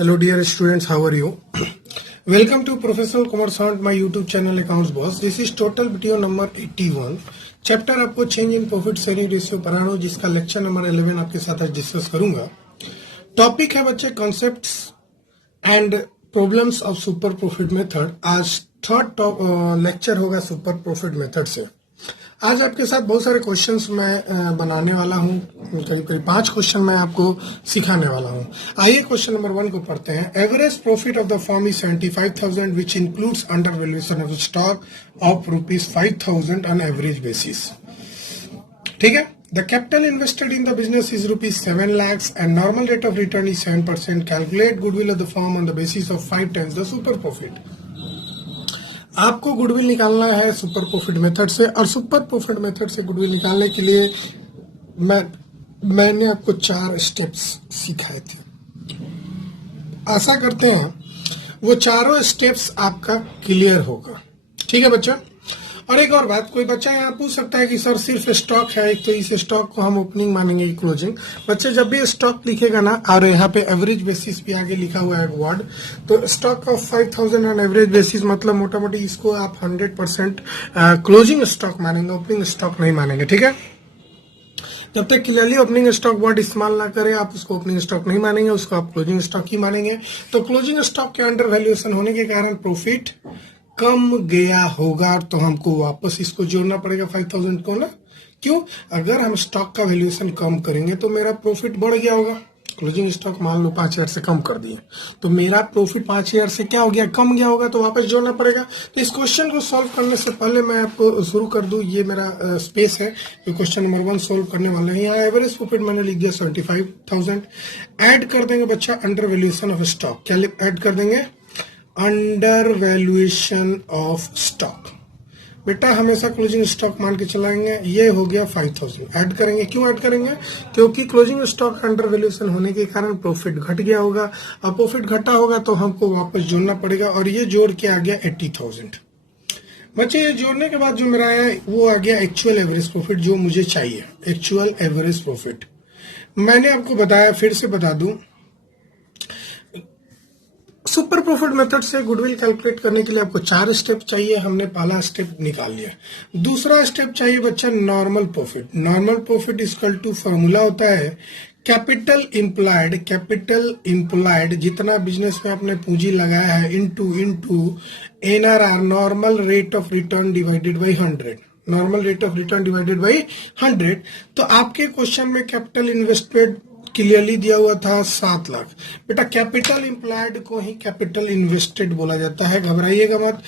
Hello dear students, how are you? Welcome to Professional Commerce on my YouTube channel Accounts Boss. This is total video number 81. Chapter आपको change in profit sharing ratio पढ़ाना, जिसका lecture number 11 आपके साथ आज discuss करूंगा। Topic है बच्चे concepts and problems of super profit method. आज थर्ड लेक्चर होगा सुपर प्रॉफिट मेथड से। आज आपके साथ बहुत सारे क्वेश्चंस मैं बनाने वाला हूं, करीब करीब 5 क्वेश्चन मैं आपको सिखाने वाला हूं। आइए क्वेश्चन नंबर 1 को पढ़ते हैं। Average profit of the firm is 75,000 which includes under valuation of stock of ₹5,000 on average basis. ठीक है। The capital invested in the business is ₹7 lakhs and normal rate of return is 7%। Calculate goodwill of the firm on the basis of 5 times the super profit. आपको goodwill निकालना है super profit method से, और super profit method से goodwill निकालने के लिए मैंने आपको 4 स्टेप्स सिखाए थे। आशा करते हैं वो चारों स्टेप्स आपका क्लियर होगा। ठीक है बच्चा। और एक और बात, कोई बच्चा यहाँ पूछ सकता है कि सर सिर्फ स्टॉक है, तो इस स्टॉक को हम ओपनिंग मानेंगे कि क्लोजिंग। बच्चे जब भी स्टॉक लिखेगा ना, और यहाँ पे एवरेज बेसिस भी आगे लिखा हुआ है वर्ड, तो stock of 5,000 on average basis मतलब मोटा मोटी इसको आप 100% क्लोजिंग स्टॉक मानेंगे, ओपनिंग स्टॉक नहीं मानेंगे। ठीक है। जब तक क्लियरली ओपनिंग स्टॉक वर्ड इस्तेमाल ना करें, आप उसको ओपनिंग स्टॉक नहीं मानेंगे, उसको आप क्लोजिंग स्टॉक ही मानेंगे। तो क्लोजिंग स्टॉक के अंडर वैल्यूएशन होने के कारण प्रॉफिट कम गया होगा, तो हमको वापस इसको जोड़ना पड़ेगा 5,000 को ना। क्यों? अगर हम स्टॉक का वैल्यूएशन कम करेंगे तो मेरा प्रॉफिट बढ़ गया होगा। क्लोजिंग स्टॉक मान लो 5,000 से कम कर दिए, तो मेरा प्रॉफिट 5,000 से क्या हो गया, कम गया होगा, तो वापस जोड़ना पड़ेगा। तो इस क्वेश्चन को सॉल्व करने से पहले मैं आपको शुरू कर दूं, ये मेरा स्पेस है जो क्वेश्चन नंबर 1 सॉल्व करने वाला है। यहाँ एवरेज प्रॉफिट मैंने लिख दिया 75,000। ऐड कर देंगे बच्चा अंडर वैल्यूएशन ऑफ स्टॉक। क्या ऐड कर देंगे? Under valuation of stock. बेटा हमेशा क्लोजिंग स्टॉक मान के चलाएंगे। ये हो गया 5,000। ऐड करेंगे। क्यों ऐड करेंगे? क्योंकि क्लोजिंग स्टॉक अंडर वैल्यूएशन होने के कारण प्रॉफिट घट गया होगा। अब प्रॉफिट घटा होगा तो हमको वापस जोड़ना पड़ेगा, और ये जोड़ के आ गया 80,000। बच्चे ये जोड़ने के बाद जो मेरा है वो आ गया एक्चुअल एवरेज प्रॉफिट, जो मुझे चाहिए। एक्चुअल एवरेज प्रॉफिट मैंने आपको बताया, फिर से बता दूं, सुपर प्रॉफिट मेथड से गुडविल कैलकुलेट करने के लिए आपको 4 स्टेप चाहिए। हमने पहला स्टेप निकाल लिया। दूसरा स्टेप चाहिए बच्चा normal profit. Normal profit equal to formula होता है कैपिटल इम्प्लाइड। कैपिटल इम्प्लाइड जितना बिजनेस में आपने पूंजी लगाया है into NRR, normal rate of return divided by 100। Normal rate of return divided by 100। तो आपके क्वेश्चन में कैपिटल इन्वेस्टेड क्लियरली दिया हुआ था 7 लाख। बेटा कैपिटल इम्प्लाइड को ही कैपिटल इन्वेस्टेड बोला जाता है, घबराइएगा मत।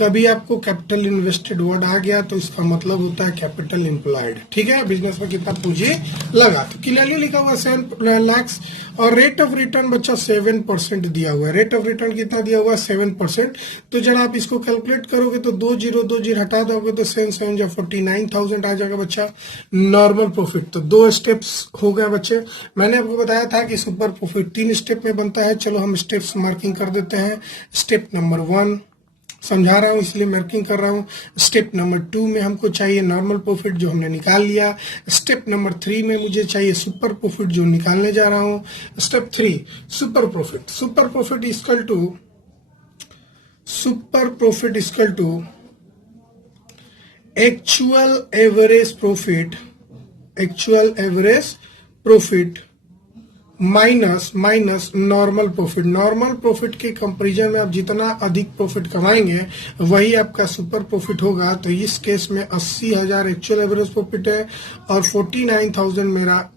कभी आपको कैपिटल इन्वेस्टेड वर्ड आ गया तो इसका मतलब होता है कैपिटल इम्प्लाइड। ठीक है। बिजनेस में कितना पूंजी लगा, तो क्लियरली लिखा हुआ 7 लाख। और रेट ऑफ रिटर्न बच्चा 7% दिया हुआ है। रेट ऑफ रिटर्न कितना दिया हुआ है? 7%। तो जब आप इसको कैलकुलेट करोगे तो 2 0 हटा दोगे तो 7 या 49,000 आ जाएगा बच्चा नॉर्मल प्रॉफिट। तो 2 स्टेप्स हो गए बच्चे। मैंने आपको बताया था कि सुपर प्रॉफिट 3 स्टेप में बनता है। चलो हम स्टेप्स मार्किंग कर देते हैं। स्टेप नंबर 1 समझा रहा हूं इसलिए मार्किंग कर रहा हूं। स्टेप नंबर 2 में हमको चाहिए नॉर्मल प्रॉफिट, जो हमने निकाल लिया। स्टेप नंबर 3 में मुझे चाहिए सुपर प्रॉफिट, जो निकालने जा रहा हूं। Step 3 super profit. Super profit equal to actual average profit minus normal profit. Normal profit के कंपैरिजन में आप जितना अधिक प्रॉफिट कमाएंगे वही आपका सुपर प्रॉफिट होगा। तो इस केस में 80,000 एक्चुअल एवरेज प्रॉफिट है और 49,000 मेरा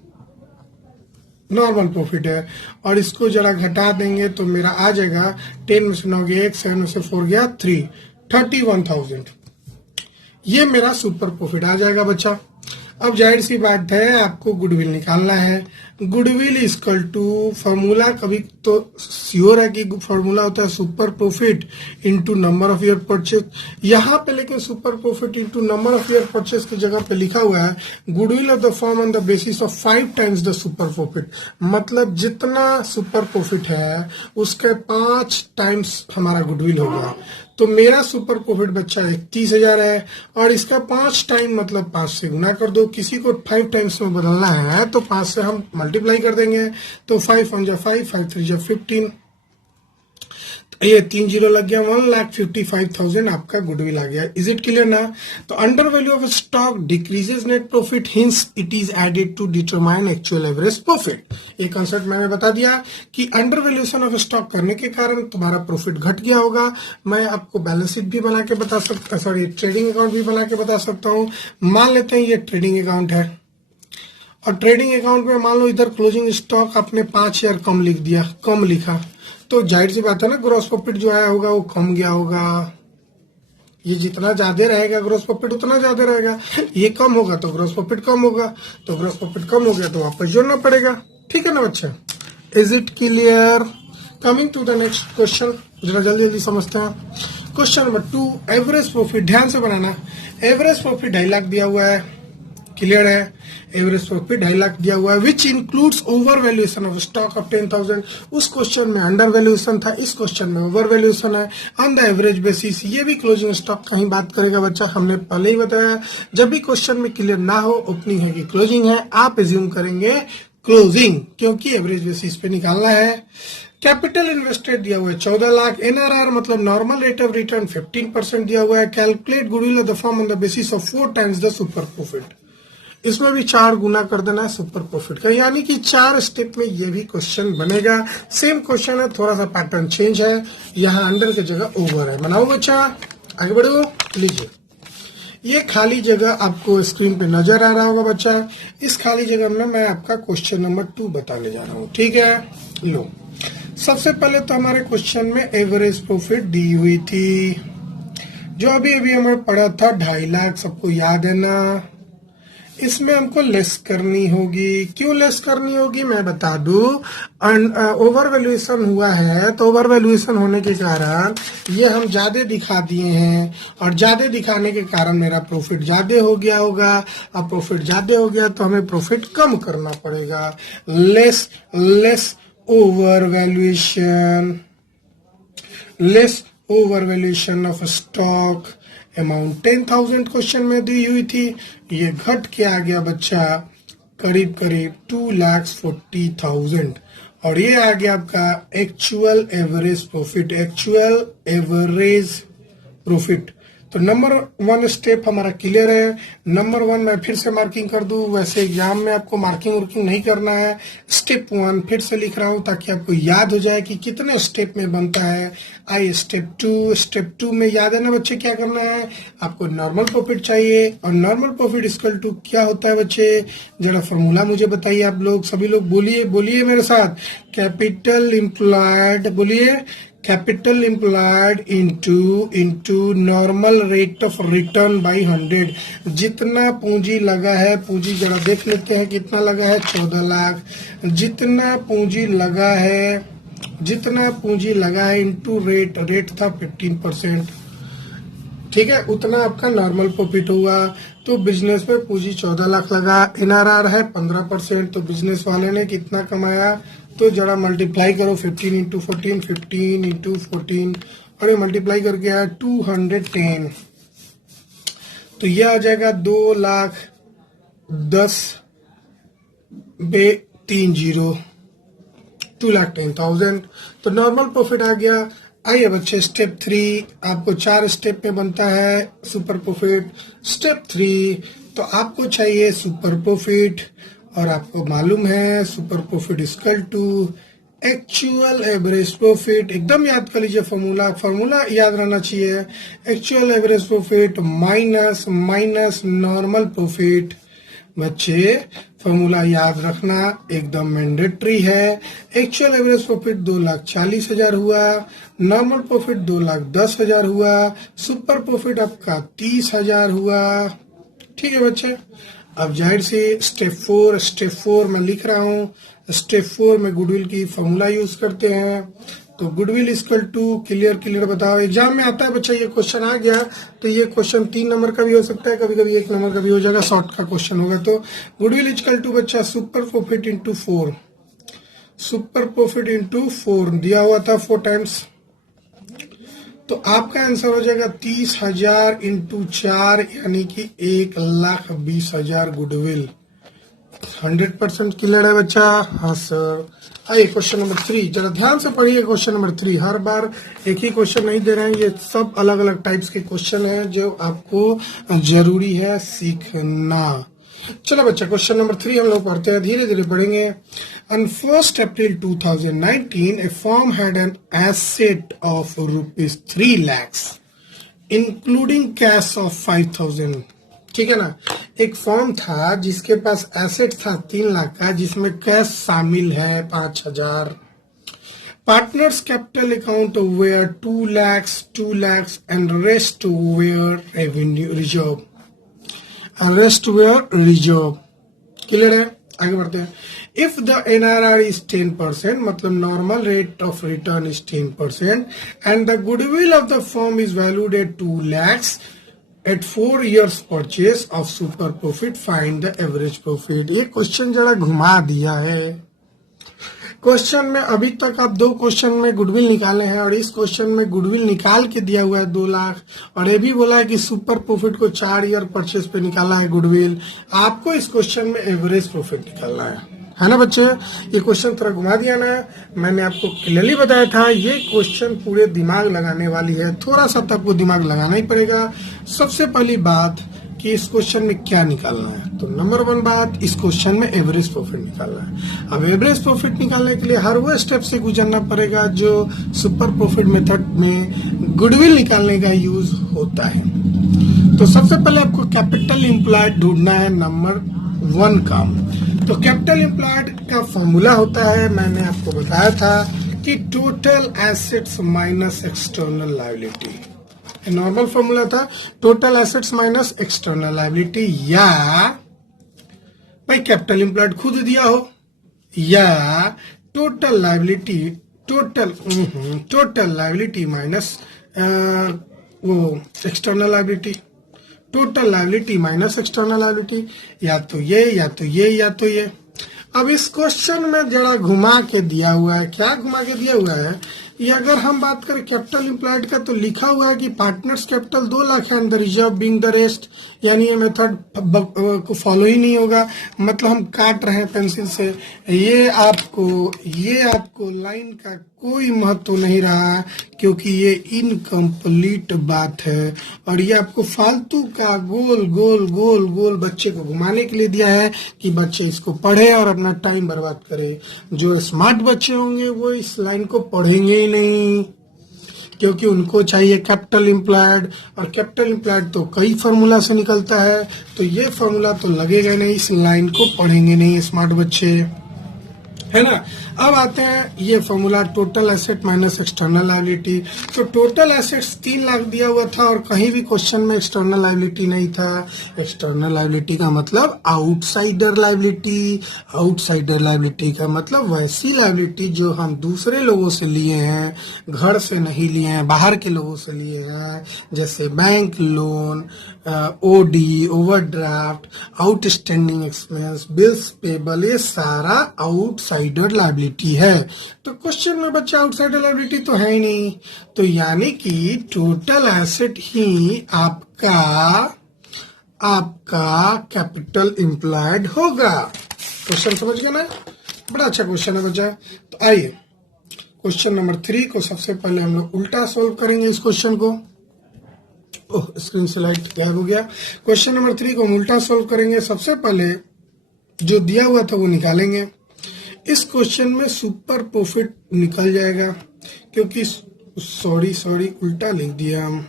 नॉर्मल प्रॉफिट है। और इसको जरा घटा देंगे तो मेरा आ जाएगा 10 में से 9 गया 1, 7 में से 4 गया 3, 31,000। ये मेरा सुपर प्रॉफिट आ जाएगा बच्चा। अब जाहिर सी बात है आपको गुडविल निकालना है। गुडविल इक्वल टू फॉर्मूला, कभी तो श्योर है कि फॉर्मूला होता है super profit into number of year purchase. यहाँ पे लेकिन super profit into number of year purchase की जगह पे लिखा हुआ है goodwill of the firm on the basis of 5 times the super profit. मतलब जितना सुपर प्रॉफिट है उसके 5 times हमारा गुडविल होगा। तो मेरा सुपर प्रॉफिट बच्चा 31,000 है, और इसका 5 टाइम मतलब 5 से गुना कर दो। किसी को 5 टाइम्स में बदलना है तो 5 से हम मल्टीप्लाई कर देंगे। तो 5 1 जा 5, 5 3 जा 15, ये 3 जीरो लग गया, 1,55,000 आपका गुडविल आ गया। इज इट क्लियर ना? तो under value of stock decreases net profit, hence it is added to determine actual average profit. ये कंसेप्ट मैंने बता दिया कि अंडर वैल्यूएशन ऑफ स्टॉक करने के कारण तुम्हारा प्रॉफिट घट गया होगा। मैं आपको बैलेंस शीट भी बना के बता सकता, सॉरी ट्रेडिंग अकाउंट भी बना के बता सकता हूँ। मान लेते हैं ये ट्रेडिंग अकाउंट है, और ट्रेडिंग अकाउंट में मान लो इधर क्लोजिंग स्टॉक आपने 5,000 कम लिख दिया, कम लिखा, तो जाहिर सी बात है ना, ग्रॉस प्रॉफिट जो आया होगा वो कम गया होगा। ये जितना ज्यादा रहेगा ग्रॉस प्रॉफिट उतना ज्यादा रहेगा, ये कम होगा तो ग्रॉस प्रॉफिट कम होगा, तो ग्रॉस प्रॉफिट कम हो गया तो वापस जोड़ना पड़ेगा। ठीक है ना बच्चे? Is it clear? Coming to the next question, जरा जल्दी जल्दी समझते हैं। Question number 2, average profit. ध्यान से बनाना। एवरेज प्रॉफिट 2.5 लाख दिया हुआ है, क्लियर है? एवरेज प्रॉफिट 2.5 लाख दिया हुआ है, which includes over valuation of stock of 10,000। उस क्वेश्चन में अंडर वैल्यूएशन था, इस क्वेश्चन में ओवर वैल्यूएशन है। ऑन द एवरेज बेसिस, ये भी क्लोजिंग स्टॉक का ही बात करेगा बच्चा, हमने पहले ही बताया। जब भी क्वेश्चन में क्लियर ना हो ओपनिंग है कि क्लोजिंग है, आप एज्यूम करेंगे क्लोजिंग, क्योंकि एवरेज बेसिस पे निकालना है। कैपिटल इन्वेस्टेड दिया हुआ है 14 लाख। एनआरआर मतलब नॉर्मल रेट ऑफ रिटर्न 15% दिया हुआ है। Calculate goodwill of the firm on the basis of 4 times the super profit. इसमें भी 4 गुना कर देना है सुपर प्रॉफिट का, यानी कि 4 स्टेप में ये भी क्वेश्चन बनेगा। सेम क्वेश्चन है, थोड़ा सा पैटर्न चेंज है, यहाँ अंडर की जगह ओवर है। बनाओ बच्चा, आगे बढ़ो। लीजिए, ये खाली जगह आपको स्क्रीन पे नजर आ रहा होगा बच्चा। इस खाली जगह में मैं आपका क्वेश्चन नंबर 2 बताने जा रहा हूँ। ठीक है, लो। सबसे पहले तो हमारे क्वेश्चन में एवरेज प्रॉफिट दी हुई थी, जो अभी अभी हमें पढ़ा था 2.5 लाख, सबको याद है ना? इसमें हमको लेस करनी होगी। क्यों लेस करनी होगी मैं बता दूं। ओवर वैल्यूएशन हुआ है, तो ओवर वैल्यूएशन होने के कारण ये हम ज्यादा दिखा दिए हैं, और ज्यादा दिखाने के कारण मेरा प्रॉफिट ज्यादा हो गया होगा। अब प्रॉफिट ज्यादा हो गया तो हमें प्रॉफिट कम करना पड़ेगा। Less less over valuation, less over valuation of stock. Amount 10,000 question में दी हुई थी, ये घट के आ गया बच्चा करीब करीब 2,40,000, और ये आ गया आपका actual average profit. Actual average profit. तो नंबर 1 स्टेप हमारा क्लियर है। नंबर 1 मैं फिर से मार्किंग कर दूं, वैसे एग्जाम में आपको मार्किंग वर्किंग नहीं करना है। स्टेप 1 फिर से लिख रहा हूं ताकि आपको याद हो जाए कि कितने स्टेप में बनता है। आई स्टेप 2, स्टेप 2 में याद है ना बच्चे क्या करना है? आपको नॉर्मल प्रॉफिट चाहिए, और नॉर्मल प्रॉफिट इक्वल टू क्या होता है बच्चे? जरा फॉर्मूला मुझे बताइए आप लोग, सभी लोग बोलिए, बोलिए मेरे साथ। कैपिटल एम्प्लॉयड, बोलिए, capital employed into normal rate of written by 100। जितना पूंजी लगा है, पूंजी जरा देख लेते हैं कितना लगा है, 14 लाख। जितना पूंजी लगा है, जितना पूंजी लगा है इनटू रेट, रेट था 15%, ठीक है, उतना आपका नॉर्मल प्रॉफिट हुआ। तो बिजनेस में पूंजी 14 लाख लगा, एनआरआर है 15%, तो बिजनेस वाले ने कितना कमाया? तो जरा मल्टीप्लाई करो 15 इंटू 14, 15 इंटू 14, और ये मल्टीप्लाई करके आया 210, तो ये आ जाएगा 2,10,30, 2,10,000। तो नॉर्मल प्रॉफिट आ गया। आइए बच्चे स्टेप 3, आपको 4 स्टेप में बनता है सुपर प्रॉफिट। स्टेप 3, तो आपको चाहिए सुपर प्रॉफिट, और आपको मालूम है super profit equal to actual average profit. एकदम याद कर लीजिए फॉर्मूला, फॉर्मूला याद रहना चाहिए। Actual average profit minus normal profit. बच्चे फॉर्मूला याद रखना एकदम मैंडेटरी है। एक्चुअल एवरेज प्रॉफिट 2,40,000 हुआ, नॉर्मल प्रॉफिट 2,10,000 हुआ, सुपर प्रॉफिट आपका 30,000 हुआ। ठीक है बच्चे, अब जाहिर से स्टेप 4 मैं लिख रहा हूँ। स्टेप 4 में गुडविल की फॉर्मूला यूज करते हैं। तो गुडविल इक्वल टू, क्लियर बताओ, एग्जाम में आता है बच्चा, ये क्वेश्चन आ गया तो ये क्वेश्चन 3 नंबर का भी हो सकता है, कभी कभी 1 नंबर का भी हो जाएगा, शॉर्ट का क्वेश्चन होगा। तो गुडविल इक्वल टू बच्चा super profit into 4, super profit into 4 दिया हुआ था 4 टाइम्स, तो आपका आंसर हो जाएगा 30,000 इंटू 4, यानी कि 1,20,000 गुडविल। 100% क्लियर है बच्चा? हाँ सर। आइए क्वेश्चन नंबर 3, जरा ध्यान से पढ़िए क्वेश्चन नंबर 3। हर बार एक ही क्वेश्चन नहीं दे रहे हैं, ये सब अलग अलग टाइप्स के क्वेश्चन हैं जो आपको जरूरी है सीखना। चलो बच्चा क्वेश्चन नंबर 3 हम लोग पढ़ते हैं, धीरे धीरे पढ़ेंगे। On 1st April 2019, a firm had an asset of rupees 3 lakhs, including cash of 5,000। ठीक है ना? एक फॉर्म था जिसके पास एसेट था 3 लाख का, जिसमें कैश शामिल है 5,000। Partners capital account were 2 lakhs and rest were revenue reserve, rest were reserve. Clear है? आगे बढ़ते हैं। इफ द NRR इज 10%, मतलब normal rate of return is 10%, and the goodwill of the firm is valued at 2 lakhs at 4 years purchase of super profit, find the average profit. ये question जरा घुमा दिया है। क्वेश्चन में अभी तक आप 2 क्वेश्चन में गुडविल निकाले हैं, और इस क्वेश्चन में गुडविल निकाल के दिया हुआ है 2 लाख, और ये भी बोला है कि सुपर प्रॉफिट को 4 year परचेज पे निकालना है गुडविल। आपको इस क्वेश्चन में एवरेज प्रॉफिट निकालना है ना बच्चे? ये क्वेश्चन थोड़ा घुमा दिया ना? मैंने आपको क्लियरली बताया था ये क्वेश्चन पूरे दिमाग लगाने वाली है, थोड़ा सा तो आपको दिमाग लगाना ही पड़ेगा। सबसे पहली बात कि इस क्वेश्चन में क्या निकालना है, तो नंबर 1 बात, इस क्वेश्चन में एवरेज प्रॉफिट निकालना है। अब एवरेज प्रॉफिट निकालने के लिए हर वो स्टेप से गुजरना पड़ेगा जो सुपर प्रॉफिट मेथड में गुडविल निकालने का यूज होता है। तो सबसे पहले आपको कैपिटल एम्प्लॉयड ढूंढना है, नंबर 1 काम। तो कैपिटल एम्प्लॉयड का फॉर्मूला होता है, मैंने आपको बताया था कि total assets minus external liability. Normal formula था total assets minus external liability, या भाई कैपिटल एम्प्लॉयड खुद दिया हो, या total liability total liability minus वो external liability, total liability minus external liability, या तो ये या तो ये या तो ये। अब इस क्वेश्चन में जरा घुमा के दिया हुआ है। क्या घुमा के दिया हुआ है? ये अगर हम बात करें कैपिटल एम्प्लॉयड का, तो लिखा हुआ है कि पार्टनर्स कैपिटल 2 लाख है and the reserve being the rest, यानी ये मेथड को फॉलो ही नहीं होगा। मतलब हम काट रहे हैं पेंसिल से। ये आपको लाइन का कोई महत्व नहीं रहा, क्योंकि ये इनकम्प्लीट बात है, और ये आपको फालतू का गोल गोल गोल गोल बच्चे को घुमाने के लिए दिया है कि बच्चे इसको पढ़े और अपना टाइम बर्बाद करे। जो स्मार्ट बच्चे होंगे वो इस लाइन को पढ़ेंगे ही नहीं, क्योंकि उनको चाहिए कैपिटल एम्प्लॉयड, और कैपिटल एम्प्लॉयड तो कई फार्मूला से निकलता है, तो ये फार्मूला तो लगेगा नहीं, इस लाइन को पढ़ेंगे नहीं स्मार्ट बच्चे, है ना? अब आते हैं ये formula total asset minus external liability. तो टोटल एसेट्स 3 लाख दिया हुआ था और कहीं भी क्वेश्चन में एक्सटर्नल लायबिलिटी नहीं था। एक्सटर्नल लायबिलिटी का मतलब आउटसाइडर लायबिलिटी, आउटसाइडर लायबिलिटी का मतलब वैसी लायबिलिटी जो हम दूसरे लोगों से लिए हैं, घर से नहीं लिए हैं, बाहर के लोगों से लिए हैं, जैसे bank loan, OD, overdraft, outstanding expense, bills payable, ये सारा आउटसाइडर लायबिलिटी है। तो क्वेश्चन में बच्चा आउटसाइडर लायबिलिटी तो है ही नहीं, तो यानी कि टोटल एसेट ही आपका कैपिटल एम्प्लॉयड होगा। क्वेश्चन समझ गए ना? बड़ा अच्छा क्वेश्चन है बच्चा। तो आइए क्वेश्चन नंबर 3 को सबसे पहले हम लोग उल्टा सोल्व करेंगे इस क्वेश्चन को। ओह, स्क्रीन स्लाइड गायब हो गया। क्वेश्चन नंबर 3 को हम उल्टा सोल्व करेंगे। सबसे पहले जो दिया हुआ था वो निकालेंगे। इस क्वेश्चन में सुपर प्रॉफिट निकल जाएगा, क्योंकि सॉरी उल्टा लिख दिया हम।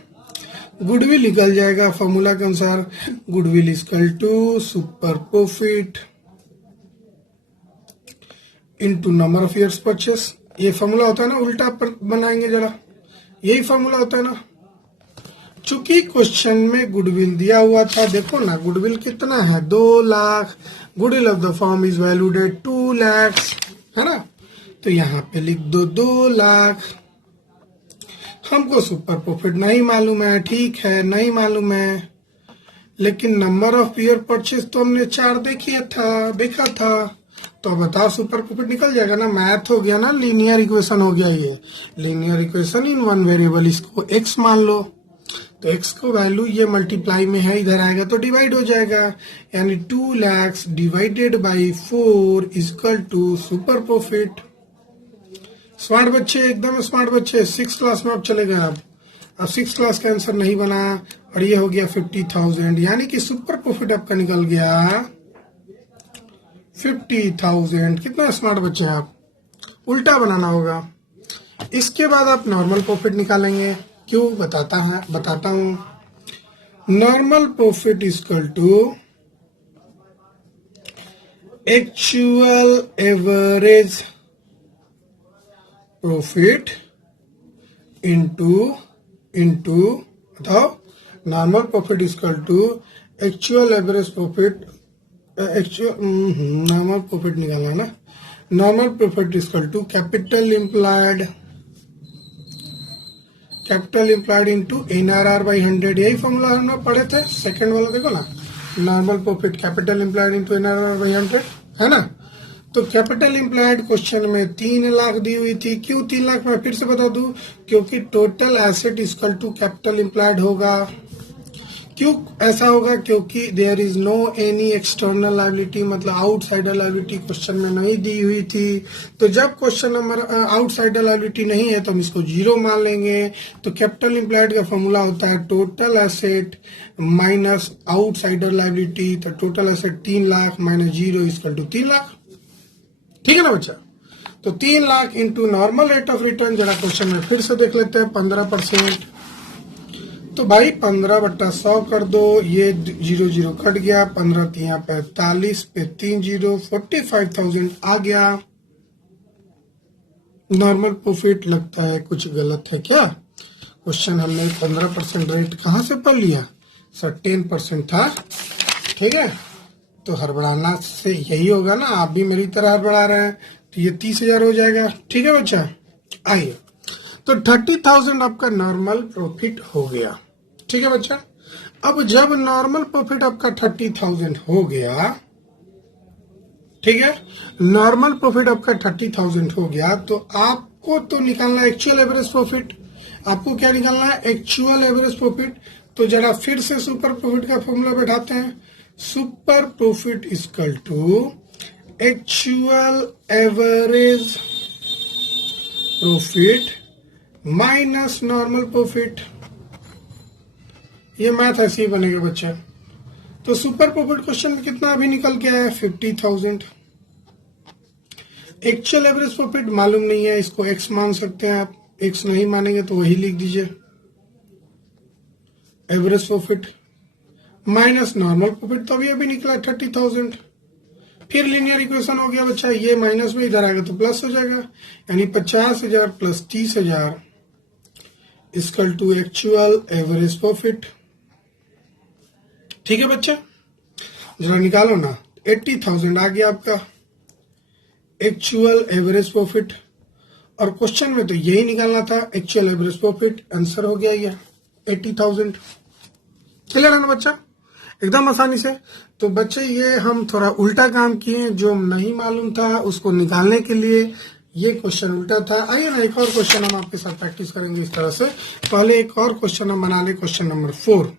गुडविल निकल जाएगा फॉर्मूला के अनुसार, goodwill equal to super profit into number of years purchase. ये फॉर्मूला होता है ना, उल्टा पर बनाएंगे जरा, यही फॉर्मूला होता है ना। चूंकि क्वेश्चन में गुडविल दिया हुआ था, देखो ना गुडविल कितना है, 2 lakh. Goodwill of the firm is valued at 2 lakh, है ना? तो यहाँ पे लिख दो 2 लाख। हमको सुपर प्रॉफिट नहीं मालूम है, ठीक है नहीं मालूम है, लेकिन नंबर ऑफ ईयर परचेज तो हमने 4 देखा था। तो बताओ सुपर प्रॉफिट निकल जाएगा ना? मैथ हो गया ना, लीनियर इक्वेशन हो गया। ये लीनियर इक्वेशन इन 1 वेरिएबल, इसको x मान लो। तो x को वैल्यू ये मल्टीप्लाई में है, इधर आएगा तो डिवाइड हो जाएगा, यानी 2 lakh divided by 4 equal to super profit. Smart बच्चे, एकदम स्मार्ट बच्चे, 6 क्लास में अब चले गए। अब 6 क्लास का आंसर नहीं बना और ये हो गया 50,000, यानी कि सुपर प्रॉफिट आपका निकल गया 50,000। कितना स्मार्ट बच्चे हैं आप, उल्टा बनाना होगा। इसके बाद आप नॉर्मल प्रॉफिट निकालेंगे। क्यों बताता हूं। Normal profit equal to actual average profit into बताओ, normal profit equal to actual average profit, normal profit निकालना ना, normal profit equal to capital employed into NRR by 100। यही फॉर्मूला हम लोग पढ़े थे, सेकंड वाला देखो ना, normal profit capital employed into NRR by 100, है ना। तो कैपिटल इम्प्लॉयड क्वेश्चन में 3 लाख दी हुई थी। क्यों 3 लाख, मैं फिर से बता दूं, क्योंकि total asset equal to capital employed होगा। क्यों ऐसा होगा, क्योंकि there is no any external liability, मतलब आउटसाइडर लायबिलिटी क्वेश्चन में नहीं दी हुई थी। तो जब क्वेश्चन नंबर आउटसाइडर लायबिलिटी नहीं है तो हम इसको 0 मान लेंगे। तो कैपिटल इम्प्लॉयड का फॉर्मूला होता है total asset minus outsider liability. तो total asset 3 lakh minus 0 equal to 3 lakh. ठीक है ना बच्चा। तो 3 lakh into normal rate of return, जरा क्वेश्चन में फिर से देख लेते हैं, 15%। तो भाई 15/100 कर दो, ये 0 कट गया, 15 3 45 पे 3 0, 45,000 आ गया। नॉर्मल प्रॉफिट लगता है कुछ गलत है क्या? क्वेश्चन हमने 15% रेट कहाँ से पढ़ लिया सर? 10% था। ठीक है, तो हड़बड़ाना से यही होगा ना, आप भी मेरी तरह हड़बड़ा रहे हैं, तो ये 30,000 हो जाएगा। ठीक है बच्चा, आइए। तो 30,000 आपका नॉर्मल प्रॉफिट हो गया। ठीक है बच्चा। अब जब नॉर्मल प्रॉफिट आपका 30,000 हो गया, ठीक है, नॉर्मल प्रॉफिट आपका 30,000 हो गया, तो आपको तो निकालना है एक्चुअल एवरेज प्रॉफिट। आपको क्या निकालना है? Actual average profit. तो जरा फिर से सुपर प्रॉफिट का फॉर्मूला बैठाते हैं। Super profit equal to actual average profit minus normal profit. ये मैथ ऐसे ही बनेगा बच्चे। तो सुपर प्रॉफिट क्वेश्चन में कितना अभी निकल के आया? 50,000। एक्चुअल एवरेज प्रॉफिट मालूम नहीं है, इसको एक्स मान सकते हैं आप। एक्स नहीं मानेंगे तो वही लिख दीजिए, average profit minus normal profit. तो अभी निकला 30,000। फिर लीनियर इक्वेशन हो गया बच्चा, ये माइनस में इधर आएगा तो प्लस हो जाएगा, यानी 50,000 plus 30,000 equal to actual average profit. ठीक है बच्चा, जरा निकालो ना। 80,000 आ गया आपका एक्चुअल एवरेज प्रॉफिट, और क्वेश्चन में तो यही निकालना था, एक्चुअल एवरेज प्रॉफिट। आंसर हो गया ये 80,000। चलिए ना बच्चा, एकदम आसानी से। तो बच्चे ये हम थोड़ा उल्टा काम किए, जो नहीं मालूम था उसको निकालने के लिए ये क्वेश्चन उल्टा था। आइए ना एक और क्वेश्चन हम आपके साथ प्रैक्टिस करेंगे इस तरह से। पहले एक और क्वेश्चन हम बना ले, क्वेश्चन नंबर 4।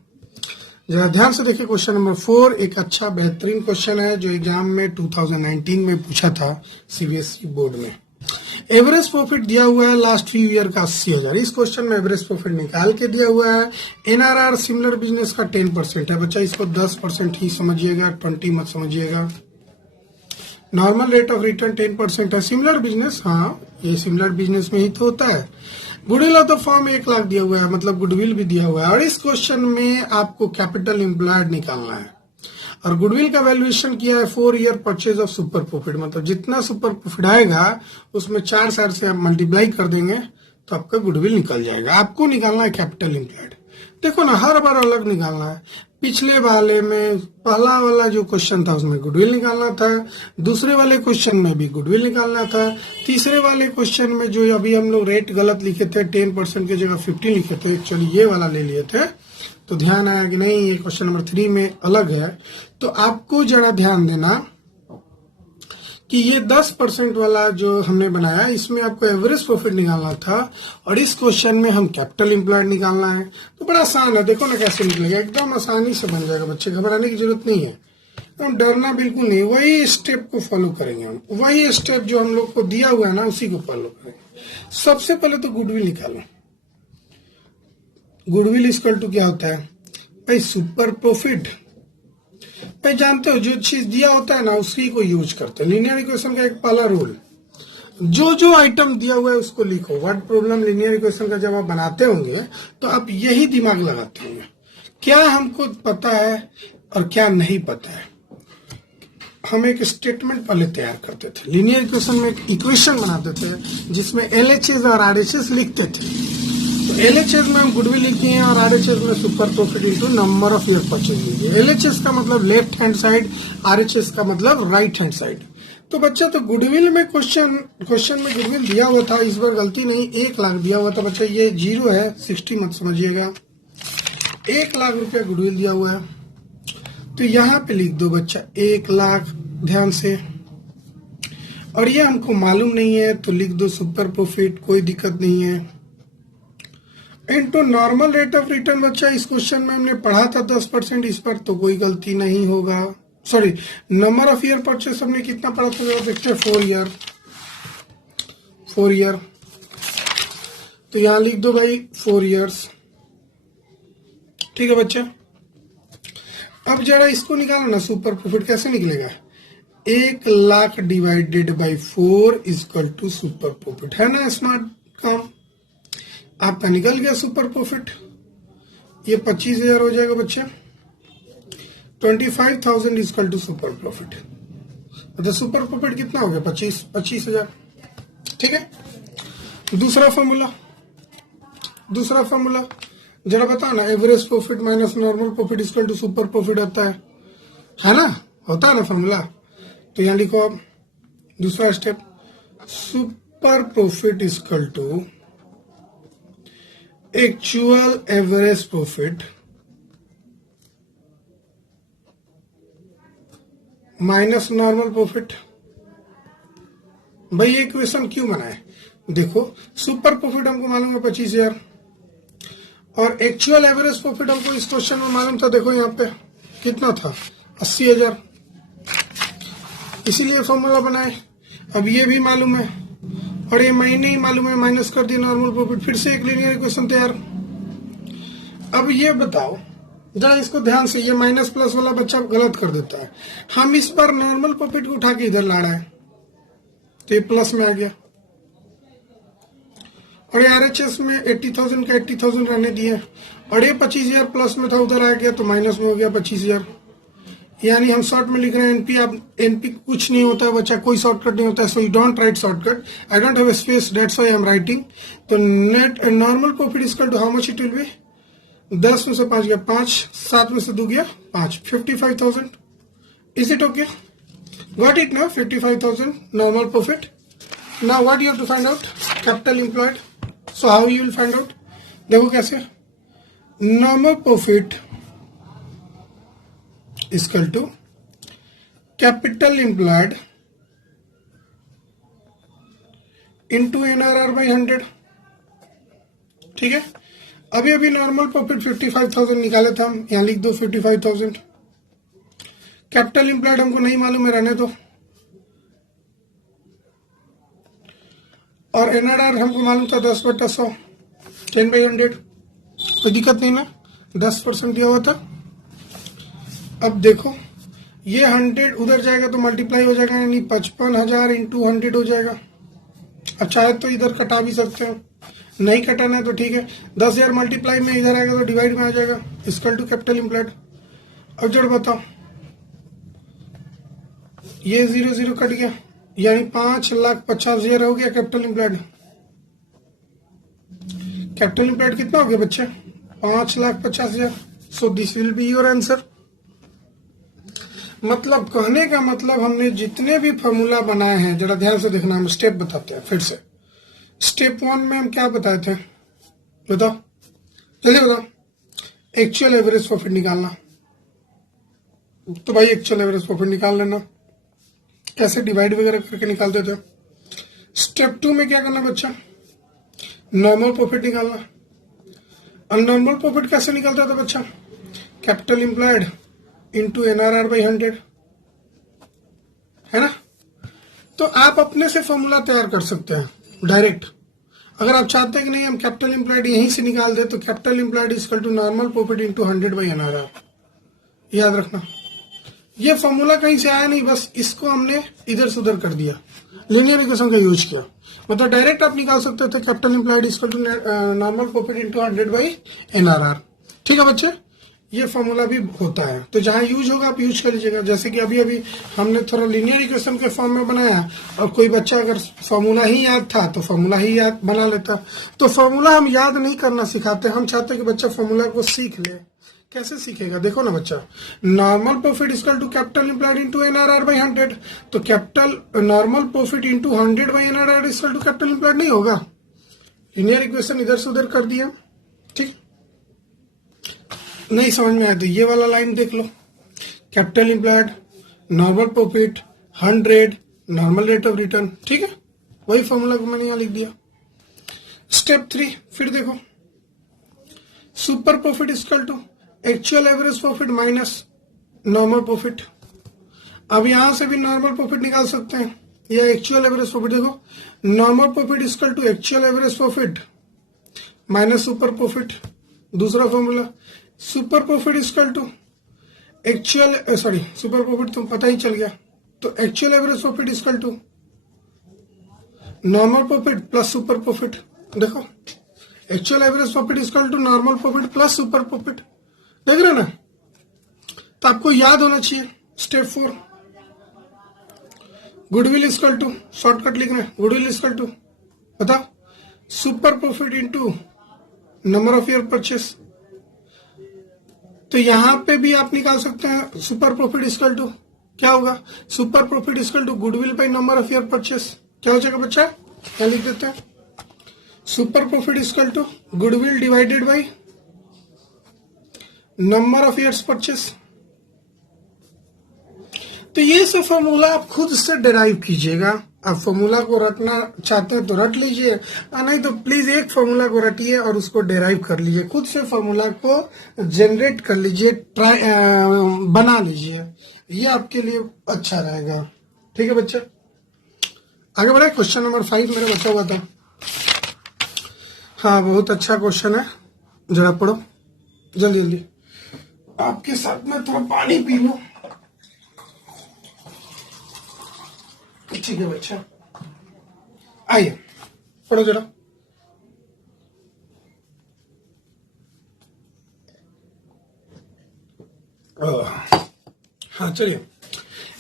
जरा ध्यान से देखिए, क्वेश्चन नंबर 4 एक अच्छा बेहतरीन क्वेश्चन है जो एग्जाम में 2019 में पूछा था सीबीएसई बोर्ड में। एवरेज प्रॉफिट दिया हुआ है लास्ट फ्यू ईयर का 80,000। इस क्वेश्चन में एवरेज प्रॉफिट निकाल के दिया हुआ है। एनआरआर सिमिलर बिजनेस का 10% है बच्चा, इसको 10% ही समझिएगा, 20 मत समझिएगा। नॉर्मल रेट ऑफ रिटर्न 10% है। सिमिलर बिजनेस, हाँ ये सिमिलर बिजनेस में ही तो होता है। Goodwill of the form 1 lakh दिया हुआ है, मतलब गुडविल भी दिया हुआ है। और इस क्वेश्चन में आपको कैपिटल एम्प्लॉयड निकालना है, और गुडविल का वैल्यूएशन किया है 4 year purchase of super profit. मतलब जितना सुपर प्रॉफिट आएगा उसमें 4 साल से आप मल्टीप्लाई कर देंगे तो आपका गुडविल निकल जाएगा। आपको निकालना है कैपिटल एम्प्लॉयड। देखो ना, हर बार अलग निकालना है। पिछले वाले में पहला वाला जो क्वेश्चन था उसमें गुडविल निकालना था, दूसरे वाले क्वेश्चन में भी गुडविल निकालना था, तीसरे वाले क्वेश्चन में जो अभी हम लोग रेट गलत लिखे थे, 10% की जगह 50 लिखे थे, एक्चुअली ये वाला ले लिए थे, तो ध्यान आया कि नहीं ये क्वेश्चन नंबर 3 में अलग है। तो आपको जरा ध्यान देना कि ये 10% वाला जो हमने बनाया इसमें आपको एवरेज प्रॉफिट निकालना था और इस क्वेश्चन में हम कैपिटल एम्प्लॉयड निकालना है। तो बड़ा आसान है, देखो ना कैसे निकलेगा, एकदम आसानी से बन जाएगा बच्चे, घबराने की जरूरत नहीं है, एकदम डरना बिल्कुल नहीं। वही स्टेप को फॉलो करेंगे हम, वही स्टेप जो हम लोग को दिया हुआ है ना उसी को फॉलो करेंगे। सबसे पहले तो गुडविल निकालो। गुडविल इक्वल टू क्या होता है भाई, सुपर प्रॉफिट। भाई जानते हो जो चीज दिया होता है ना उसी को यूज करते हैं। लीनियर इक्वेशन का एक पहला रूल, जो जो आइटम दिया हुआ है उसको लिखो। वर्ड प्रॉब्लम लीनियर इक्वेशन का जब आप बनाते होंगे तो आप यही दिमाग लगाते होंगे, क्या हमको पता है और क्या नहीं पता है। हम एक स्टेटमेंट पहले तैयार करते थे, लीनियर इक्वेशन में एक इक्वेशन बनाते थे जिसमें एलएचएस और आरएचएस लिखते थे। तो एलएचएस में हम गुडविल लिखे हैं और आरएचएस में super profit into number of year purchase लिखे। एलएचएस का मतलब लेफ्ट हैंड साइड, आरएचएस का मतलब राइट हैंड साइड। तो बच्चा तो गुडविल में क्वेश्चन में गुडविल दिया हुआ था, इस बार गलती नहीं 1 लाख दिया हुआ था बच्चा, ये 0 है 60 मत समझिएगा, 1 लाख रुपया गुडविल दिया हुआ है। तो यहाँ पे लिख दो बच्चा 1 लाख ध्यान से, और ये हमको मालूम नहीं है तो लिख दो सुपर प्रॉफिट, कोई दिक्कत नहीं है, into normal rate of return. बच्चा इस क्वेश्चन में हमने पढ़ा था 10%, इस पर तो कोई गलती नहीं होगा। Sorry, number of year purchase हमने कितना पढ़ा था जरा देखते हैं, 4 ईयर। तो यहां लिख दो भाई 4 इयर्स, ठीक है बच्चा। अब जरा इसको निकालो ना, सुपर प्रॉफिट कैसे निकलेगा, 1 lakh divided by 4 equal to super profit, है ना स्मार्ट काम। आपका निकल गया सुपर प्रॉफिट, ये 25,000 हो जाएगा बच्चे, 25,000 इक्वल टू सुपर प्रॉफिट। मतलब सुपर प्रॉफिट कितना हो गया, 25,000, ठीक है। दूसरा फॉर्मूला जरा बताओ ना, average profit minus normal profit equal to super profit होता है ना, होता है ना फॉर्मूला। तो यहां लिखो अब दूसरा step, super profit equal to actual average profit minus normal profit. भाई ये इक्वेशन क्यों बनाए, देखो सुपर प्रॉफिट हमको मालूम है 25,000 और एक्चुअल एवरेज प्रॉफिट हमको इस क्वेश्चन में मालूम था, देखो यहाँ पे कितना था 80,000, इसीलिए फॉर्मूला बनाए। अब ये भी मालूम है और ये महीने ही मालूम है, माइनस कर दिया नॉर्मल प्रॉफिट, फिर से एक लीनियर इक्वेशन तैयार। अब ये बताओ जरा इसको ध्यान से, ये माइनस प्लस वाला बच्चा गलत कर देता है। हम इस बार नॉर्मल प्रॉफिट को उठा के इधर ला रहा है तो ये प्लस में आ गया, और ये आरएचएस में 80,000 का 80,000 रहने दिए, और ये 25,000 प्लस में था उधर आ गया तो माइनस में हो गया 25,000। यानी हम शॉर्ट में लिख रहे हैं एनपी। अब एनपी कुछ नहीं होता है बच्चा, कोई शॉर्टकट नहीं होता है, so you don't write shortcut, I don't have space, that's why I am writing. तो net normal profit equal to how much it will be, 10 में से 5 गया 5, 7 में से 2 गया 5, 55,000। Is it okay, got it ना, 55,000 normal profit. Now what you have to find out, capital employed. So how you will find out, देखो कैसे, normal profit equal to capital employed into NRR by 100, ठीक है। अभी normal profit 55,000 निकाले था हम, यहां लिख दो 55,000। कैपिटल एम्प्लॉयड हमको नहीं मालूम है, रहने दो, और एनआरआर हमको मालूम था 10/100, 10/100, कोई दिक्कत नहीं ना, 10% दिया हुआ था। अब देखो ये 100 उधर जाएगा तो मल्टीप्लाई हो जाएगा, यानी 55,000 इंटू 100 हो जाएगा। अब चाहे तो इधर कटा भी सकते हो, नहीं कटाना है तो ठीक है, 10,000 मल्टीप्लाई में इधर आएगा तो डिवाइड में आ जाएगा, इक्वल टू कैपिटल एम्प्लॉयड। अब जरा बताओ, ये 0 कट गया, यानी 5,50,000 हो गया कैपिटल एम्प्लॉयड। कैपिटल एम्प्लॉयड कितना हो गया बच्चे, 5,50,000। So this will be your answer. मतलब कहने का मतलब हमने जितने भी फॉर्मूला बनाए हैं, जरा ध्यान से देखना, हम स्टेप बताते हैं फिर से। स्टेप 1 में हम क्या बताए थे, बताओ जल्दी बताओ, एक्चुअल एवरेज प्रॉफिट निकालना। तो भाई एक्चुअल एवरेज प्रॉफिट निकाल लेना, कैसे डिवाइड वगैरह करके निकाल देते हैं। स्टेप 2 में क्या करना बच्चा, नॉर्मल प्रॉफिट निकालना। और नॉर्मल प्रॉफिट कैसे निकलता था बच्चा, capital employed into NRR by 100, है ना। तो आप अपने से फॉर्मूला तैयार कर सकते हैं डायरेक्ट। अगर आप चाहते हैं कि नहीं हम कैपिटल इम्प्लॉयड यहीं से निकाल दे, तो capital employed equal to normal profit into 100 by NRR, याद रखना। ये फॉर्मूला कहीं से आया नहीं, बस इसको हमने इधर से उधर कर दिया, लीनियर इक्वेशन का यूज किया। मतलब डायरेक्ट आप निकाल सकते थे capital employed equal to normal profit into 100 by NRR। ठीक है बच्चे, ये फॉर्मूला भी होता है, तो जहां यूज होगा आप यूज कर लीजिएगा। जैसे कि अभी अभी हमने थोड़ा लीनियर इक्वेशन के फॉर्म में बनाया, और कोई बच्चा अगर फॉर्मूला ही याद था तो फॉर्मूला ही याद बना लेता। तो फॉर्मूला हम याद नहीं करना सिखाते, हम चाहते हैं कि बच्चा फॉर्मूला को सीख ले। कैसे सीखेगा, देखो ना बच्चा, normal profit equal to capital employed into NRR by 100, तो capital normal profit into 100 by NRR equal to capital employed नहीं होगा। लीनियर इक्वेशन इधर से उधर कर दिया। ठीक, नहीं समझ में आया तो ये वाला लाइन देख लो, capital employed, normal profit, 100, normal rate of return. ठीक है, वही फॉर्मूला को मैंने यहां लिख दिया। स्टेप 3 फिर देखो, super profit equal to actual average profit minus normal profit. अब यहां से भी नॉर्मल प्रॉफिट निकाल सकते हैं या एक्चुअल एवरेज प्रॉफिट। देखो, normal profit equal to actual average profit minus super profit. दूसरा formula, super profit equal to actual, sorry super profit तो पता ही चल गया, तो actual average profit equal to normal profit plus super profit. देखो, actual average profit equal to normal profit plus super profit, देख रहे ना। तो आपको याद होना चाहिए। Step 4, goodwill equal to, shortcut लिखना है, गुडविल इक्वल टू बताओ, super profit into number of year purchase. तो यहां पे भी आप निकाल सकते हैं सुपर प्रॉफिट इक्वल टू क्या होगा, super profit equal to goodwill by number of year purchase. क्या हो जाएगा बच्चा, क्या लिख देते हैं, super profit equal to goodwill divided by number of years purchase. तो ये सब फॉर्मूला आप खुद से डिराइव कीजिएगा। आप फॉर्मूला को रटना चाहते हैं तो रट लीजिए, नहीं तो प्लीज एक फॉर्मूला को रटिए और उसको डिराइव कर लीजिए, खुद से फॉर्मूला को जनरेट कर लीजिए, ट्राई बना लीजिए, ये आपके लिए अच्छा रहेगा। ठीक है बच्चे, आगे बढ़े। क्वेश्चन नंबर 5 मेरा बचा हुआ था। हाँ, बहुत अच्छा क्वेश्चन है, जरा पढ़ो जल्दी जल्दी। आपके साथ में थोड़ा पानी पी लो। ठीक है बच्चा, आइए पढ़ो जरा। हाँ चलिए।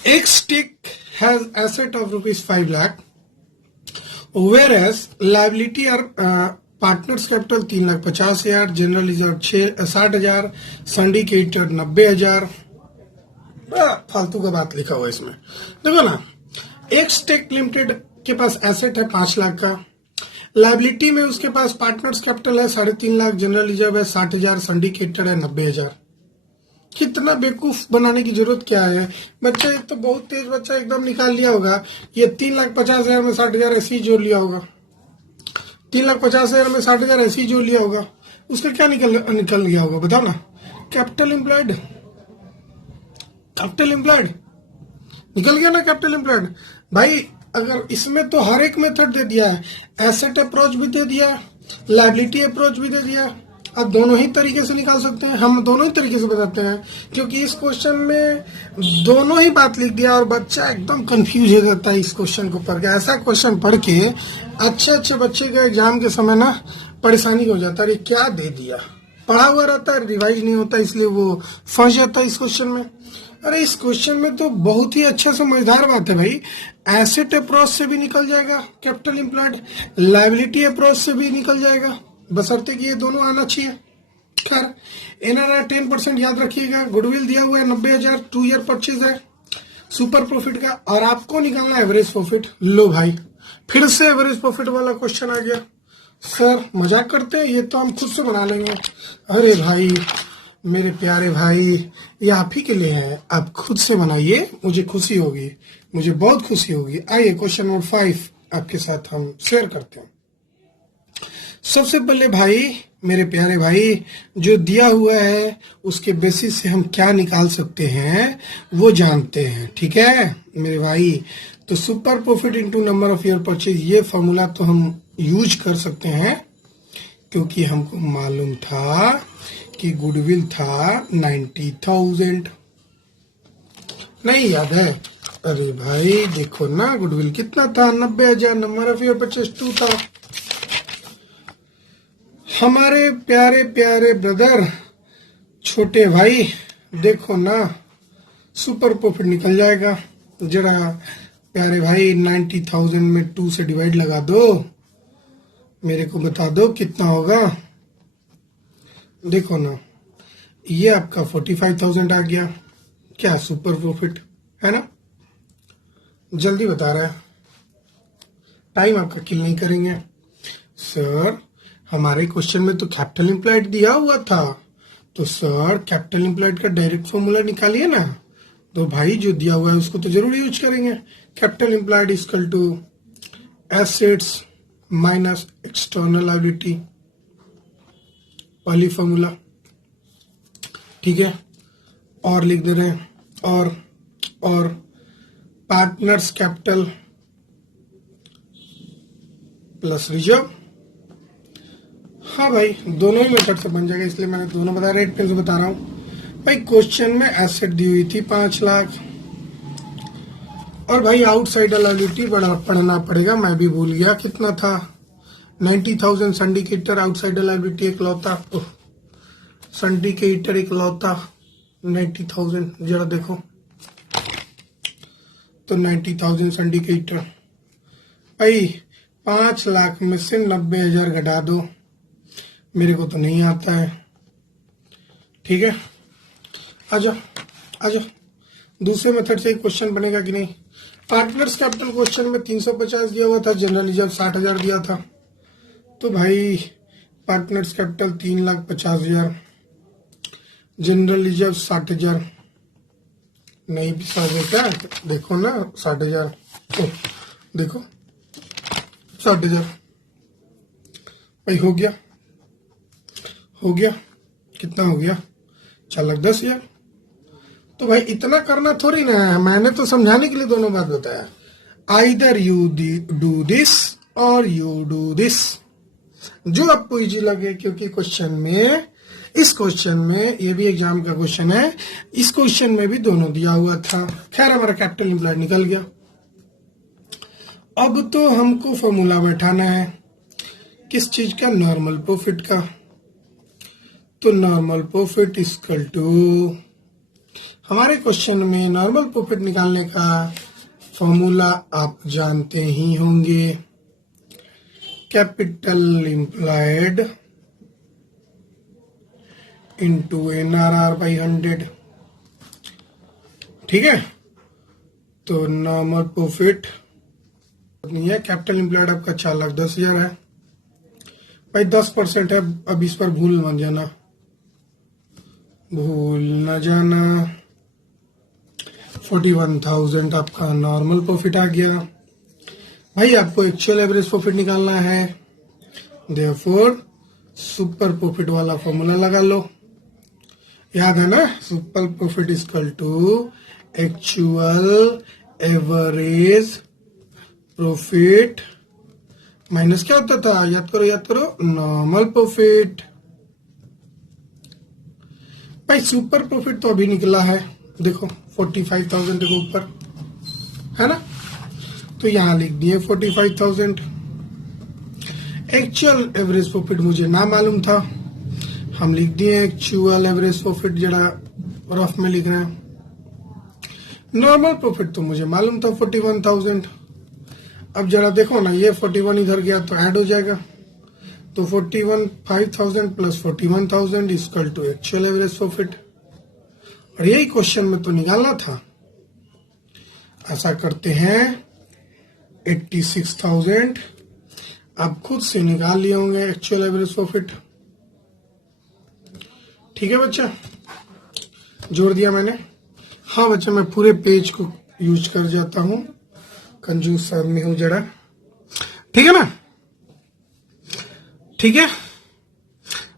एक stick has asset of ₹5 lakh, where as liability are partners capital 3,50,000, general reserve 60,000, syndicated 90,000। फालतू का बात लिखा हुआ है इसमें। देखो ना, एक स्टेक लिमिटेड के पास एसेट है 5 लाख का, लाइबिलिटी में उसके पास पार्टनर्स कैपिटल है 3.5 लाख, जनरल रिजर्व है 60,000, सिंडिकेटेड है 90,000। कितना बेवकूफ बनाने की जरूरत क्या है बच्चे, तो बहुत तेज बच्चा एकदम निकाल लिया होगा। ये 3,50,000 में 60,000 ऐसे ही जोड़ लिया होगा, 3,50,000 में 60,000 ऐसे ही जोड़ लिया होगा। उसका क्या निकल गया होगा बताओ ना, कैपिटल एम्प्लॉयड, कैपिटल एम्प्लॉयड निकल गया ना, कैपिटल एम्प्लॉयड। भाई अगर इसमें तो हर एक मेथड दे दिया है, एसेट अप्रोच भी दे दिया, लाइबिलिटी अप्रोच भी दे दिया। आप दोनों ही तरीके से निकाल सकते हैं, हम दोनों ही तरीके से बताते हैं, क्योंकि इस क्वेश्चन में दोनों ही बात लिख दिया और बच्चा एकदम कंफ्यूज हो जाता है इस क्वेश्चन को पढ़ के। ऐसा क्वेश्चन पढ़ के अच्छे बच्चे के एग्जाम के समय ना परेशानी हो जाता है, क्या दे दिया, पढ़ा हुआ रहता है, रिवाइज नहीं होता, इसलिए वो फंस जाता है इस क्वेश्चन में। अरे इस क्वेश्चन में तो बहुत ही अच्छा समझदार बात है भाई, एसेट अप्रोच से भी निकल जाएगा कैपिटल एम्प्लॉयड, लाइबिलिटी अप्रोच से भी निकल जाएगा, बशर्ते कि ये दोनों आना चाहिए। खैर, NRR 10% याद रखिएगा, गुडविल दिया हुआ है 90,000, 2 ईयर परचेज है सुपर प्रॉफिट का, और आपको निकालना एवरेज प्रॉफिट। लो भाई, फिर से एवरेज प्रॉफिट वाला क्वेश्चन आ गया। सर मजाक करते हैं, ये तो हम खुद से बना लेंगे। अरे भाई मेरे प्यारे भाई, ये आप ही के लिए है, आप खुद से बनाइए, मुझे खुशी होगी, मुझे बहुत खुशी होगी। आइए क्वेश्चन नंबर 5 आपके साथ हम शेयर करते हैं। सबसे पहले भाई, मेरे प्यारे भाई, जो दिया हुआ है उसके बेसिस से हम क्या निकाल सकते हैं वो जानते हैं, ठीक है मेरे भाई। तो super profit into number of year purchase, ये फॉर्मूला तो हम यूज कर सकते हैं क्योंकि हमको मालूम था कि गुडविल था 90,000। नहीं याद है? अरे भाई देखो ना, गुडविल कितना था? 90,000। नंबर ऑफ ईयर परचेज 2 था। हमारे प्यारे प्यारे ब्रदर, छोटे भाई, देखो ना, सुपर प्रॉफिट निकल जाएगा। जरा प्यारे भाई 90,000 में 2 से डिवाइड लगा दो, मेरे को बता दो कितना होगा। देखो ना, ये आपका 45,000 आ गया। क्या सुपर प्रॉफिट है ना? जल्दी बता रहा है, टाइम आपका किल नहीं करेंगे। सर हमारे क्वेश्चन में तो कैपिटल इम्प्लॉयड दिया हुआ था, तो सर कैपिटल इम्प्लॉयड का डायरेक्ट फॉर्मूला निकालिए ना। तो भाई जो दिया हुआ है उसको तो जरूर यूज करेंगे। Capital employed equal to assets minus external liability, पहली फॉर्मूला, ठीक है। और लिख दे रहे हैं, और पार्टनर्स कैपिटल प्लस रिजर्व। हाँ भाई, दोनों ही मेथड से बन जाएगा, इसलिए मैंने दोनों बताया, रेड पेन से बता रहा हूं। भाई क्वेश्चन में एसेट दी हुई थी 5 लाख, और भाई आउटसाइडर लायबिलिटी पढ़ना पड़ेगा, मैं भी भूल गया कितना था। 90,000 सिंडिकेटर आउटसाइडर लायबिलिटी इकलौता, सिंडिकेटर इकलौता 90,000, जरा देखो तो 90,000 सिंडिकेटर। भाई 5 लाख में से 90,000 घटा दो, मेरे को तो नहीं आता है, ठीक है। आजा दूसरे मेथड से क्वेश्चन बनेगा कि नहीं। पार्टनर्स कैपिटल क्वेश्चन में 350 दिया हुआ था, जनरल रिजर्व 60,000 दिया था। तो भाई पार्टनर्स कैपिटल 3,50,000, जनरल रिजर्व 60,000। नहीं भी साझे क्या, देखो ना 60,000, देखो 60,000। भाई हो गया कितना हो गया? 4,10,000। तो भाई इतना करना थोड़ी ना है, मैंने तो समझाने के लिए दोनों बात बताया। आइदर यू डू दिस और यू डू दिस, जो आपको इजी लगे, क्योंकि इस क्वेश्चन में ये भी एग्जाम का क्वेश्चन है, इस क्वेश्चन में भी दोनों दिया हुआ था। खैर हमारा कैपिटल इम्प्लॉयड निकल गया। अब तो हमको फॉर्मूला बैठाना है, किस चीज का? नॉर्मल प्रॉफिट का। तो नॉर्मल प्रॉफिट इक्वल टू, हमारे क्वेश्चन में नॉर्मल प्रॉफिट निकालने का फॉर्मूला आप जानते ही होंगे, capital employed into NRR by 100, ठीक है। तो नॉर्मल प्रॉफिट नहीं है, कैपिटल इम्प्लॉयड आपका 4,10,000 है। भाई 10% है, अब इस पर भूल न जाना, 41,000 आपका नॉर्मल प्रॉफिट आ गया। भाई आपको एक्चुअल एवरेज प्रॉफिट निकालना है, देयरफॉर सुपर प्रॉफिट वाला फॉर्मूला लगा लो, याद है ना? Super profit equal to actual average profit minus क्या होता था? याद करो, नॉर्मल प्रॉफिट। भाई सुपर प्रॉफिट तो अभी निकला है, देखो 45,000 देखो ऊपर है ना, तो यहां लिख दिए 45,000। एक्चुअल एवरेज प्रॉफिट मुझे ना मालूम था, हम लिख दिए एक्चुअल एवरेज प्रॉफिट, जरा रफ में लिख रहे हैं। नॉर्मल प्रॉफिट तो मुझे मालूम था 41,000। अब जरा देखो ना, ये 41 इधर गया तो ऐड हो जाएगा, तो 45,000 plus 41,000 equal to actual average profit. और यही क्वेश्चन में तो निकालना था। ऐसा करते हैं 86,000 आप खुद से निकाल लिए होंगे एक्चुअल एवरेज प्रॉफिट, ठीक है बच्चा। जोड़ दिया मैंने। हाँ बच्चा, मैं पूरे पेज को यूज कर जाता हूँ, कंजूस आदमी हूँ जरा। ठीक है ना? ठीक है,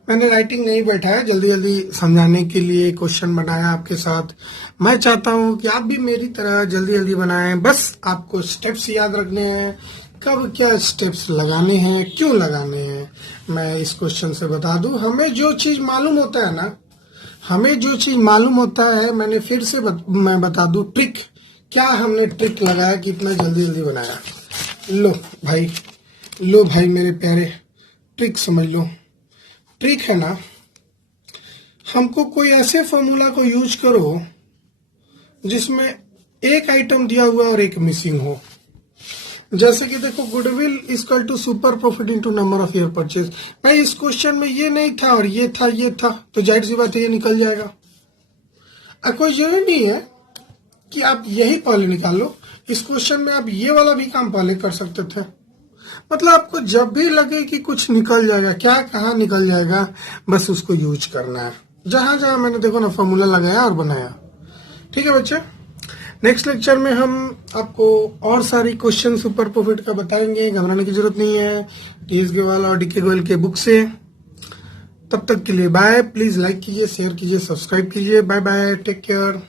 मैंने राइटिंग नहीं बैठा है, जल्दी जल्दी समझाने के लिए क्वेश्चन बनाया आपके साथ। मैं चाहता हूं कि आप भी मेरी तरह जल्दी जल्दी बनाएं। बस आपको स्टेप्स याद रखने हैं, कब क्या स्टेप्स लगाने हैं, क्यों लगाने हैं। मैं इस क्वेश्चन से बता दूं, हमें जो चीज मालूम होता है ना, हमें जो चीज मालूम होता है, मैंने फिर से मैं बता दूं ट्रिक, क्या हमने ट्रिक लगाया कि इतना जल्दी जल्दी बनाया। लो भाई, लो भाई मेरे प्यारे, ट्रिक समझ लो। ट्रिक है ना, हमको कोई ऐसे फॉर्मूला को यूज करो जिसमें एक आइटम दिया हुआ और एक मिसिंग हो। जैसे कि देखो, goodwill equal to super profit into number of year purchase. भाई इस क्वेश्चन में ये नहीं था और ये था, ये था, तो जाहिर सी बात है ये निकल जाएगा। कोई जरूरी नहीं है कि आप यही पहले निकालो, इस क्वेश्चन में आप ये वाला भी काम पहले कर सकते थे। मतलब आपको जब भी लगे कि कुछ निकल जाएगा, क्या कहाँ निकल जाएगा, बस उसको यूज करना है। जहां जहां मैंने देखो ना फॉर्मूला लगाया और बनाया। ठीक है बच्चे, नेक्स्ट लेक्चर में हम आपको और सारी क्वेश्चन सुपर प्रॉफिट का बताएंगे, घबराने की जरूरत नहीं है, टीएस गोयल और डीके गोयल के बुक से। तब तक के लिए बाय। प्लीज लाइक कीजिए, शेयर कीजिए, सब्सक्राइब कीजिए। Bye bye, take care.